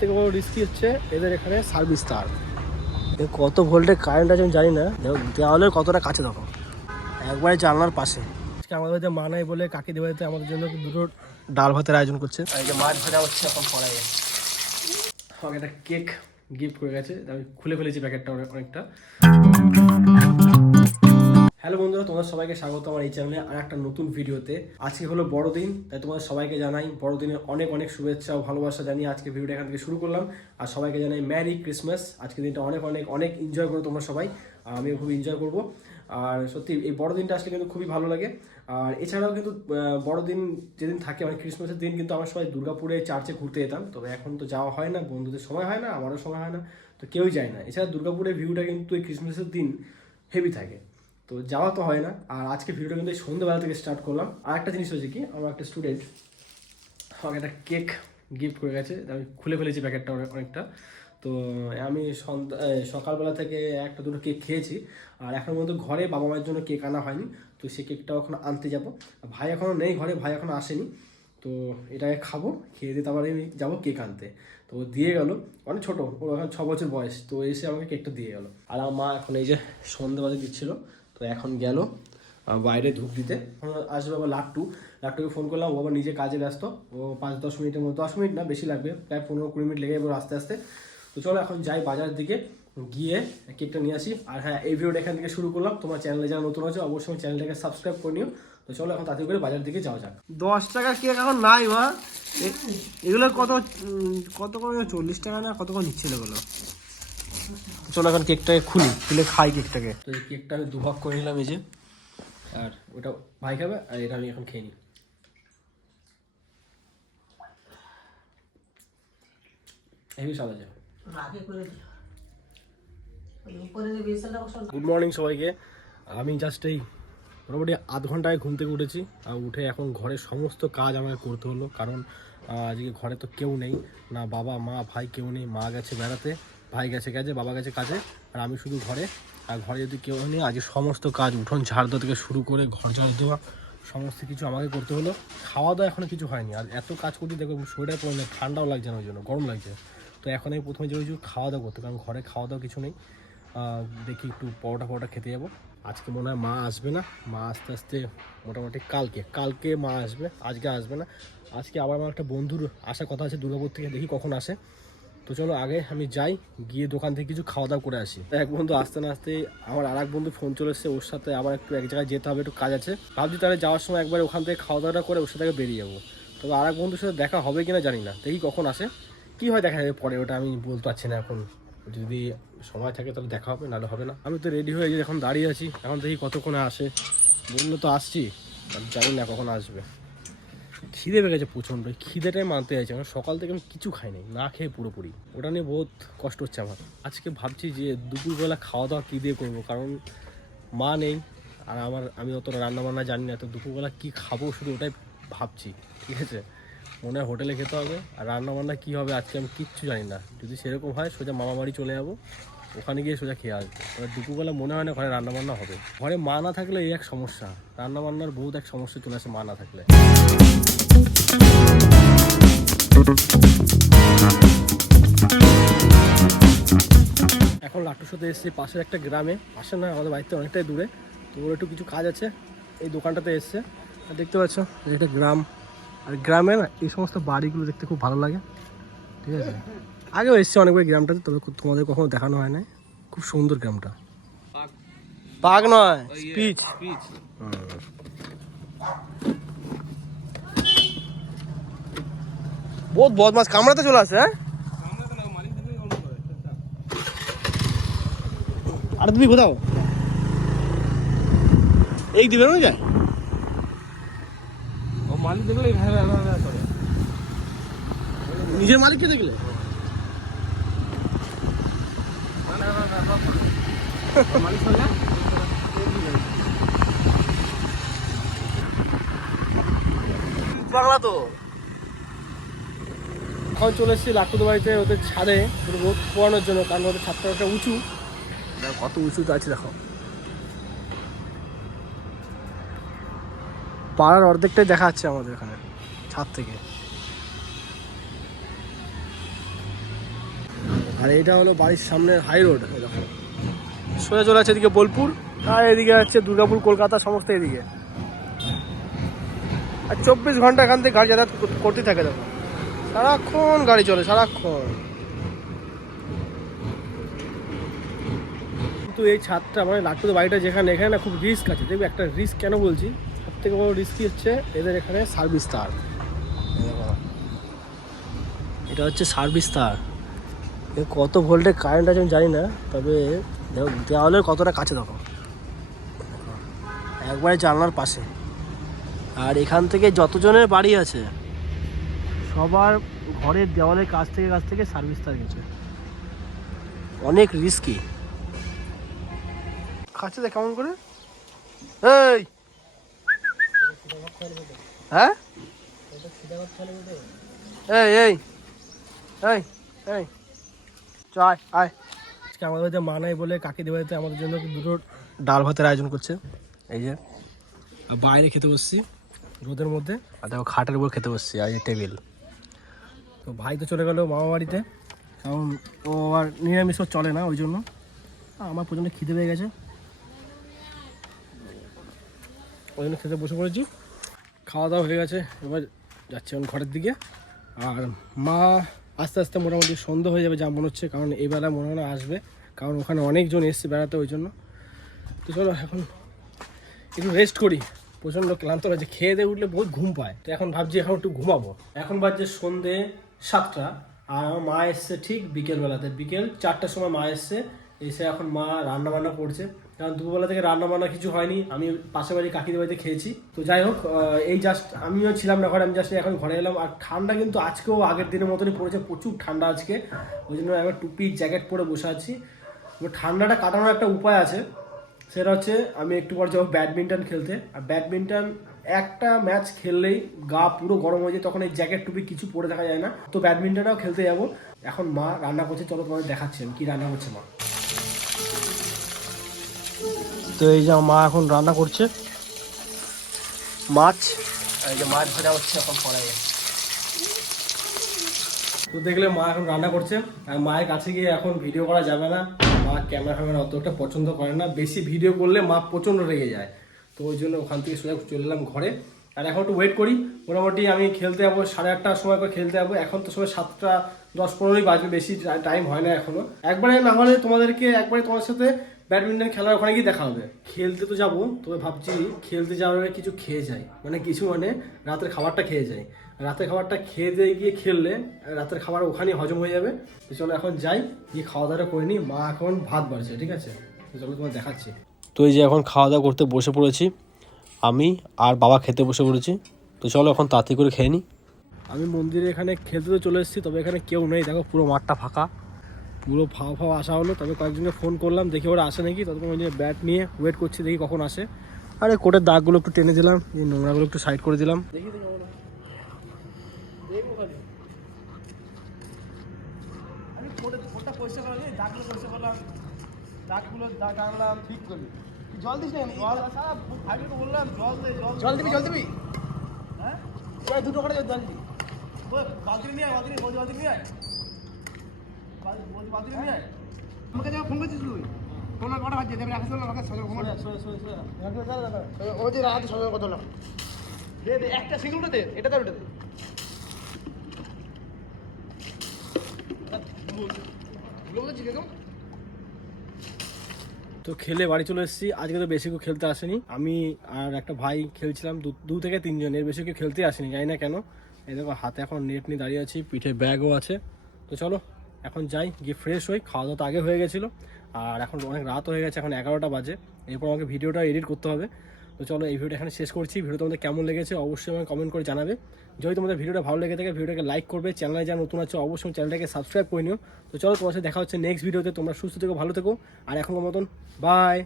থেকে বড় রিস্কি হচ্ছে এদের এখানে সার্ভিস তার কত ভোল্টের কারেন্ট আছে আমি জানি না। দেওয়ালের কতটা কাছে দেখো। একবারে জানলার পাশে। আজকে আমাদের বাড়িতে মা নাই বলে কাকি দেবাড়িতে আমাদের জন্য দুটো ডাল ভাতের আয়োজন করছে। আর যে মাছ ভাজা হচ্ছে এখন আমাকে একটা কেক গিফট করে গেছে। আমি খুলে ফেলেছি প্যাকেটটা অনেক- অনেকটা। হ্যালো বন্ধুরা, তোমাদের সবাইকে স্বাগত আমার এই চ্যানেলে আর একটা নতুন ভিডিওতে। আজকে হলো বড়দিন, তাই তোমাদের সবাইকে জানাই বড়দিনের অনেক অনেক শুভেচ্ছা ও ভালোবাসা জানিয়ে আজকে ভিডিওটা এখান থেকে শুরু করলাম। আর সবাইকে জানাই ম্যারি ক্রিসমাস আজকে দিনটা অনেক অনেক অনেক এনজয় করো তোমরা সবাই। আর আমিও খুব এনজয় করব। আর সত্যি এই বড়দিনটা আসলে কিন্তু খুবই ভালো লাগে। আর এছাড়াও কিন্তু বড়দিন যেদিন থাকে মানে ক্রিসমাসের দিন কিন্তু আমরা সবাই দুর্গাপুরে চার্চে ঘুরতে যেতাম। তবে এখন তো যাওয়া হয় না, বন্ধুদের সময় হয় না, আমারও সময় হয় না, তো কেউই যায় না। এছাড়া দুর্গাপুরের ভিউটা কিন্তু এই ক্রিসমাসের দিন হেভি থাকে। তো যাওয়া তো হয় না। আর আজকে ভিডিওটা কিন্তু এই থেকে স্টার্ট করলাম। আর একটা জিনিস হয়েছে কি, আমার একটা স্টুডেন্ট আমাকে একটা কেক গিফট করে গেছে। আমি খুলে ফেলেছি প্যাকেটটা অনেক- অনেকটা। তো আমি সকালবেলা থেকে একটা দুটো কেক খেয়েছি। আর এখন মধ্যে ঘরে বাবা মায়ের জন্য কেক আনা হয়নি। তো সেই কেকটাও এখন আনতে যাব। ভাই এখনও নেই ঘরে, ভাই এখনও আসেনি। তো এটাকে খাব, খেয়ে দিয়ে তারপরে আমি যাব কেক আনতে। তো দিয়ে গেল, অনেক ছোটো, ওর এখন ছ বছর বয়স। তো এসে আমাকে কেকটা দিয়ে গেল। আর আমার মা এখন এই যে সন্ধ্যেবেলা দিচ্ছিল তো এখন গেল বাইরে ধূপ দিতে। আসবে আবার লাট্টু। লাট্টুকে ফোন করলাম, ও আবার নিজে কাজে ব্যস্ত। ও পাঁচ দশ মিনিটের মতো, দশ মিনিট না, বেশি লাগবে, প্রায় পনেরো কুড়ি মিনিট লেগে যাবে আস্তে আস্তে। তো চলো এখন যাই বাজার দিকে, গিয়ে কেকটা নিয়ে আসি। আর হ্যাঁ এই ভিডিওটা এখান থেকে শুরু করলাম। তোমার চ্যানেলে যারা নতুন আছে, অবশ্যই চ্যানেলটাকে সাবস্ক্রাইব করে নিও। তো চলো এখন তাড়াতাড়ি করে বাজার দিকে যাওয়া যাক। দশ টাকার কেক এখন নাই, মা। এগুলো কত কত করে চল্লিশ টাকা না, কত করে নিচ্ছিল এগুলো? চলো এখন কেকটাকে খুলি খুলে খাই কেকটাকে। তো এই কেকটা আমি দুভাগ করে নিলাম এই যে আর ওটা ভাই খাবে আর এটা আমি এখন খেয়ে নিই। হেভি স্বাদ আছে। আগে করে দিও। ওই উপরে যে বেসনটা বসানো। গুড মর্নিং সবাইকে। আমি জাস্ট এই মোটামুটি আধ ঘন্টায় ঘুম থেকে উঠেছি আর উঠে এখন ঘরের সমস্ত কাজ আমাকে করতে হলো কারণ আজকে ঘরে তো কেউ নেই না বাবা মা ভাই কেউ নেই মা গেছে বেড়াতে। ভাই গেছে কাজে, বাবা গেছে কাজে, আর আমি শুধু ঘরে। আর ঘরে যদি কেউ নেই, আজকে সমস্ত কাজ, উঠোন, ঝাড় দেওয়া থেকে শুরু করে ঘর ঝাড় দেওয়া, সমস্ত কিছু আমাকে করতে হলো। খাওয়া দাওয়া এখনও কিছু হয়নি, আর এত কাজ করতে দেখো শরীরটা পড়ে না ঠান্ডাও লাগছে না ওই জন্য, গরম লাগছে। তো এখন আমি প্রথমে যে ওই যে খাওয়া দাওয়া করতে, কারণ ঘরে খাওয়া দাওয়া কিছু নেই। দেখি একটু পরোটা পরোটা খেতে যাব। আজকে মনে হয় মা আসবে না, মা আস্তে আস্তে মোটামুটি কালকে কালকে মা আসবে, আজকে আসবে না। আজকে আবার আমার একটা বন্ধুর আসার কথা আছে, দুর্গাপুর থেকে, দেখি কখন আসে। তো চলো আগে আমি যাই, গিয়ে দোকান থেকে কিছু খাওয়া দাওয়া করে আসি। এক বন্ধু আসতে না আসতে আমার আর এক বন্ধু ফোন চলে এসছে, ওর সাথে আবার একটু এক জায়গায় যেতে হবে, একটু কাজ আছে। ভাবছি তাহলে যাওয়ার সময় একবার ওখান থেকে খাওয়া দাওয়াটা করে ওর সাথে বেরিয়ে যাব। তবে আর এক বন্ধুর সাথে দেখা হবে কিনা জানি না, দেখি কখন আসে। কি হয় দেখা যাবে পরে, ওটা আমি বলতে পারছি না এখন। যদি সময় থাকে তাহলে দেখা হবে, নাহলে হবে না। আমি তো রেডি হয়ে এখন দাঁড়িয়ে আছি, এখন দেখি কতক্ষণে আসে। বলল তো আসছি জানি না কখন আসবে। খিদে পেয়ে গেছে প্রচণ্ড খিদেটাই মানতে চাইছে আমার সকাল থেকে আমি কিছু খাইনি না খেয়ে পুরোপুরি। ওটা নিয়ে বহুত কষ্ট হচ্ছে আমার। আজকে ভাবছি যে দুপুরবেলা খাওয়া দাওয়া কী দিয়ে করব? কারণ মা নেই, আর আমার, আমি অতটা রান্না বান্না জানি না। তো দুপুরবেলা কী খাব শুধু ওটাই ভাবছি, ঠিক আছে? মনে হয় হোটেলে খেতে হবে, আর রান্না বান্না কী হবে আজকে আমি কিচ্ছু জানি না। যদি সেরকম হয় সোজা মামা বাড়ি চলে যাব। ওখানে গিয়ে সোজা খেয়ে আসব। এবার দুপুরবেলা মনে হয় না ঘরে রান্নাবান্না হবে। ঘরে মা না থাকলে এই এক সমস্যা। রান্নাবান্নার বহুত এক সমস্যা চলে আসে মা না থাকলে। এখন লাট্টুর সাথে এসেছি পাশের একটা গ্রামে। পাশে না আমাদের বাড়িতে অনেকটাই দূরে। তো ওর একটু কিছু কাজ আছে। এই দোকানটাতে এসছে। দেখতে পাচ্ছ, এটা গ্রাম। আর গ্রামে না এই সমস্ত বাড়িগুলো দেখতে খুব ভালো লাগে। ঠিক আছে? আগেও এসছে অনেকবার গ্রামটাতে তবে তোমাদের কখনো দেখানো হয় না খুব সুন্দর গ্রামটা। পাক নয় স্পিচ। বহুত বদমাস কামড়াতে চলে আসে হ্যাঁ? আর তুমি কোথাও? এই দিবে না যায়? ও মালিক দেখলে নিজের মালিককে দেখলে? তো। এখন চলে এসেছি লাট্টুদের বাড়িতে ওদের ছাদে রোদ পোয়ানোর জন্য কারণ ওদের ছাদটা একটা উঁচু। কত উঁচুতে আছে দেখো। পাড়ার অর্ধেকটাই দেখা যাচ্ছে আমাদের এখানে ছাদ থেকে। আর এটা হলো বাড়ির সামনের হাই রোড দেখো। সোজা চলে আছে এদিকে বোলপুর, আর এদিকে হচ্ছে দুর্গাপুর, কলকাতা, সমস্ত এদিকে। আর চব্বিশ ঘণ্টা এখান থেকে গাড়ি যাতায়াত করতে থাকে দেখো। সারাক্ষণ গাড়ি চলে, সারাক্ষণ। কিন্তু এই ছাদটা মানে লাট্টুদের বাড়িটা যেখানে, এখানে না খুব রিস্ক আছে। দেখবি একটা রিস্ক কেন বলছি? সব থেকে বড় রিস্কই হচ্ছে? এদের এখানে সার্ভিস তার এটা হচ্ছে সার্ভিস তার কত ভোল্টের কারেন্ট আছে আমি জানি না, তবে দেওয়ালের কতটা কাছে দেখো। একবারে জানলার পাশে। আর এখান থেকে যতজনের বাড়ি আছে, সবার ঘরের দেওয়ালের কাছ থেকে কাছ থেকে সার্ভিস তার গেছে। অনেক রিস্কি খাচ্ছে দেখ কেমন করে। এই! হ্যাঁ? এই এই এই এই আয়। আজকে আমাদের বাড়িতে মা নাই বলে কাকিদের বাড়িতে আমাদের জন্য দুটো ডাল ভাতের আয়োজন করছে। এই যে বাইরে খেতে বসছি, রোদের মধ্যে। আর দেখো খাটের উপর খেতে বসছি, আর এই টেবিল। তো ভাই তো চলে গেল মামা বাড়িতে, কারণ ও আর নিরামিষও চলে না, ওই জন্য। আমার প্রচণ্ড খিদে পেয়ে গেছে। ওই জন্য খেতে বসে পড়েছি। খাওয়া দাওয়া হয়ে গেছে, এবার যাচ্ছি এখন ঘরের দিকে। আর মা আস্তে আস্তে মোটামুটি সন্ধ্যা হয়ে যাবে যা মনে হচ্ছে, কারণ এই বেলা মনে হয় আসবে, কারণ ওখানে অনেকজন এসছে বেড়াতে ওই জন্য। তো চলো এখন একটু রেস্ট করি। প্রচণ্ড ক্লান্ত লাগছে, খেয়ে দিয়ে উঠলে বহুত ঘুম পায়। তো এখন ভাবছি এখন একটু ঘুমাবো। এখন বাজছে সন্ধে সাতটা, আর আমার মা এসছে ঠিক বিকেলবেলাতে। বিকেল চারটার সময় মা এসছে, এসে এখন মা রান্না বান্না করছে। কারণ দুপুরবেলা থেকে রান্না বান্না কিছু হয়নি, আমি পাশের বাড়ি কাকিদের বাড়িতে খেয়েছি। তো যাই হোক এই জাস্ট আমিও ছিলাম না ঘরে, আমি জাস্ট এখন ঘরে এলাম। আর ঠান্ডা কিন্তু আজকেও আগের দিনের মতনই পড়েছে, প্রচুর ঠান্ডা আজকে। ওই জন্য একবার টুপি, জ্যাকেট পরে বসে আছি। ঠান্ডাটা কাটানোর একটা উপায় আছে, সেটা হচ্ছে আমি একটু পর যাব ব্যাডমিন্টন খেলতে। আর ব্যাডমিন্টন একটা ম্যাচ খেললেই গা পুরো গরম হয়ে যায়, তখন এই জ্যাকেট, টুপি কিছু পরে দেখা যায় না। তো ব্যাডমিন্টনটাও খেলতে যাব। এখন মা রান্না করছে, চলো তোমাদের দেখাচ্ছি আমি কি রান্না করছে মা। তো এই যে মা এখন রান্না করছে। মাছ। এই যে মাছ ভাজা হচ্ছে, এখন কড়াইয়ে। তো দেখলে মা এখন রান্না করছে। আর মায়ের কাছে গিয়ে এখন ভিডিও করা যাবে না। মা ক্যামেরা ফ্যামেরা অতটা পছন্দ করে না। বেশি ভিডিও করলে মা প্রচণ্ড রেগে যায়। তো ওই জন্য ওখান থেকে সোজা চলে এলাম ঘরে। আর এখন একটু ওয়েট করি। মোটামুটি আমি খেলতে যাব, সাড়ে আটটার সময় করে খেলতে যাব। এখন তো সময় সাতটা, দশ পনেরোই বাজবে, বেশি টাইম হয় না এখনও একবারে না হলে তোমাদেরকে, একবারে তোমার সাথে ব্যাডমিন্টন খেলার ওখানে গিয়ে দেখা হবে। খেলতে তো যাব, তবে ভাবছি খেলতে যাওয়ার আগে কিছু খেয়ে যাই। মানে কিছু মানে রাতের খাবারটা খেয়ে যাই। রাতের খাবারটা খেয়ে দিয়ে গিয়ে খেললে, রাতের খাবার ওখানেই হজম হয়ে যাবে। তো চলো এখন যাই, গিয়ে খাওয়া দাওয়া করে নিই, মা এখন ভাত বাড়ছে, ঠিক আছে? তো চলো তোমার দেখাচ্ছি। তো এই যে এখন খাওয়া দাওয়া করতে বসে পড়েছি, আমি আর বাবা খেতে বসে পড়েছি। তো চলো এখন তাড়াতাড়ি করে খেয়ে নিই। আমি মন্দিরে এখানে খেলতে তো চলে এসেছি, তবে এখানে কেউ নেই, দেখো পুরো মাঠটা ফাঁকা। পুরো ফাও ফাও আসা হলো তবে কয়েকজনকে ফোন করলাম দেখি ওরা আসে নাকি। ততক্ষণ ওই যে ব্যাট নিয়ে ওয়েট করছি দেখি কখন আসে। আরে কোটের দাগগুলো একটু টেনে দিলাম এই নোংরাগুলো একটু সাইড করে দিলাম। দেখি জল দিবি জল দিবি? তো খেলে বাড়ি চলে এসেছি। আজকে তো বেশি কেউ খেলতে আসেনি। আমি আর একটা ভাই খেলছিলাম, দু- দু থেকে তিনজন। এর বেশি কেউ খেলতে আসেনি, জানি না কেন। এই দেখো, হাতে এখন নেট নিয়ে দাঁড়িয়ে আছি, পিঠে ব্যাগও আছে। তো চলো এখন যাই, গিয়ে ফ্রেশ হই খাওয়া দাওয়া তো আগে হয়ে গেছিল। আর এখন অনেক রাত হয়ে গেছে, এখন এগারোটা বাজে। এরপর আমাকে ভিডিওটা এডিট করতে হবে। তো চলো এই ভিডিওটা এখানে শেষ করছি। ভিডিও তোমাদের কেমন লেগেছে অবশ্যই আমাকে কমেন্ট করে জানাবে। যদি তোমাদের ভিডিওটা ভালো লেগে থাকে, ভিডিওটাকে লাইক করবে। চ্যানেলে যা নতুন আছে, অবশ্যই চ্যানেলটাকে সাবস্ক্রাইব করে নিও। তো চলো তোমার সাথে দেখা হচ্ছে নেক্সট ভিডিওতে তোমরা সুস্থ থেকো, ভালো থেকো। আর এখনকার মতন বাই